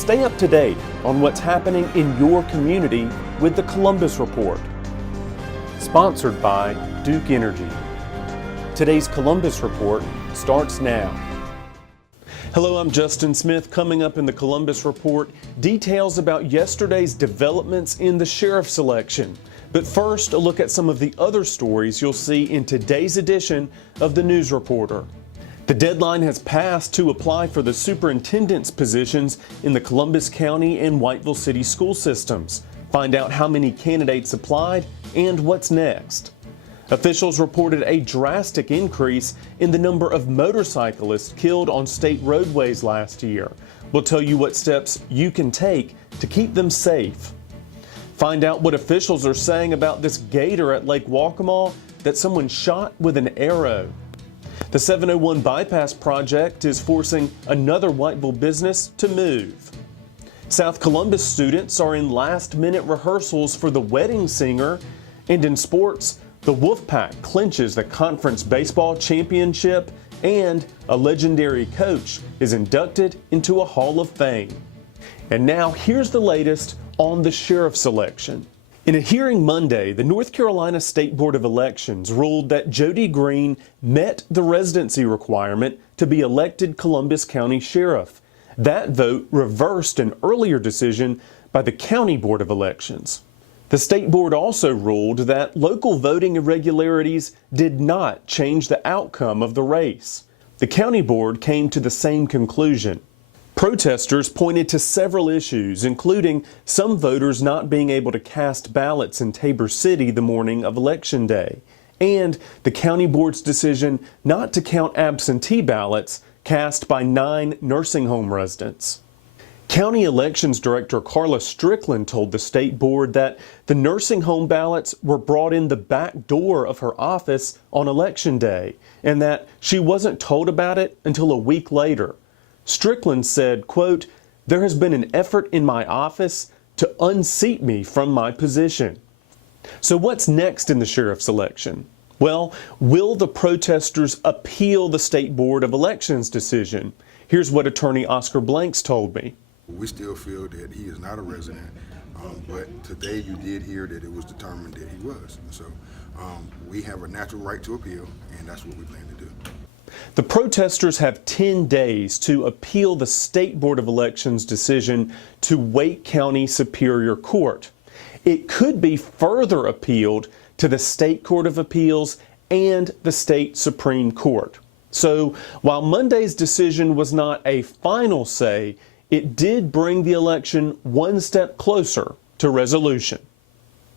Stay up to date on what's happening in your community with the Columbus Report. Sponsored by Duke Energy. Today's Columbus Report starts now. Hello, I'm Justin Smith. Coming up in the Columbus Report, details about yesterday's developments in the sheriff's election. But first, a look at some of the other stories you'll see in today's edition of the News Reporter. The deadline has passed to apply for the superintendent's positions in the Columbus County and Whiteville City school systems. Find out how many candidates applied and what's next. Officials reported a drastic increase in the number of motorcyclists killed on state roadways last year. We'll tell you what steps you can take to keep them safe. Find out what officials are saying about this gator at Lake Waccamaw that someone shot with an arrow. The 701 bypass project is forcing another Whiteville business to move. South Columbus students are in last-minute rehearsals for the wedding singer. And in sports, the Wolfpack clinches the conference baseball championship, and a legendary coach is inducted into a Hall of Fame. And now here's the latest on the sheriff's election. In a hearing Monday, the North Carolina State Board of Elections ruled that Jody Green met the residency requirement to be elected Columbus County Sheriff. That vote reversed an earlier decision by the County Board of Elections. The State Board also ruled that local voting irregularities did not change the outcome of the race. The County Board came to the same conclusion. Protesters pointed to several issues, including some voters not being able to cast ballots in Tabor City the morning of Election Day, and the County Board's decision not to count absentee ballots cast by 9 nursing home residents. County Elections Director Carla Strickland told the State Board that the nursing home ballots were brought in the back door of her office on Election Day, and that she wasn't told about it until a week later. Strickland said, quote, "There has been an effort in my office to unseat me from my position." So what's next in the sheriff's election? Well, will the protesters appeal the State Board of Elections decision? Here's what attorney Oscar Blanks told me. We still feel that he is not a resident, but today you did hear that it was determined that he was. So we have a natural right to appeal, and that's what we plan to do. The protesters have 10 days to appeal the State Board of Elections decision to Wake County Superior Court. It could be further appealed to the State Court of Appeals and the State Supreme Court. So while Monday's decision was not a final say, it did bring the election one step closer to resolution.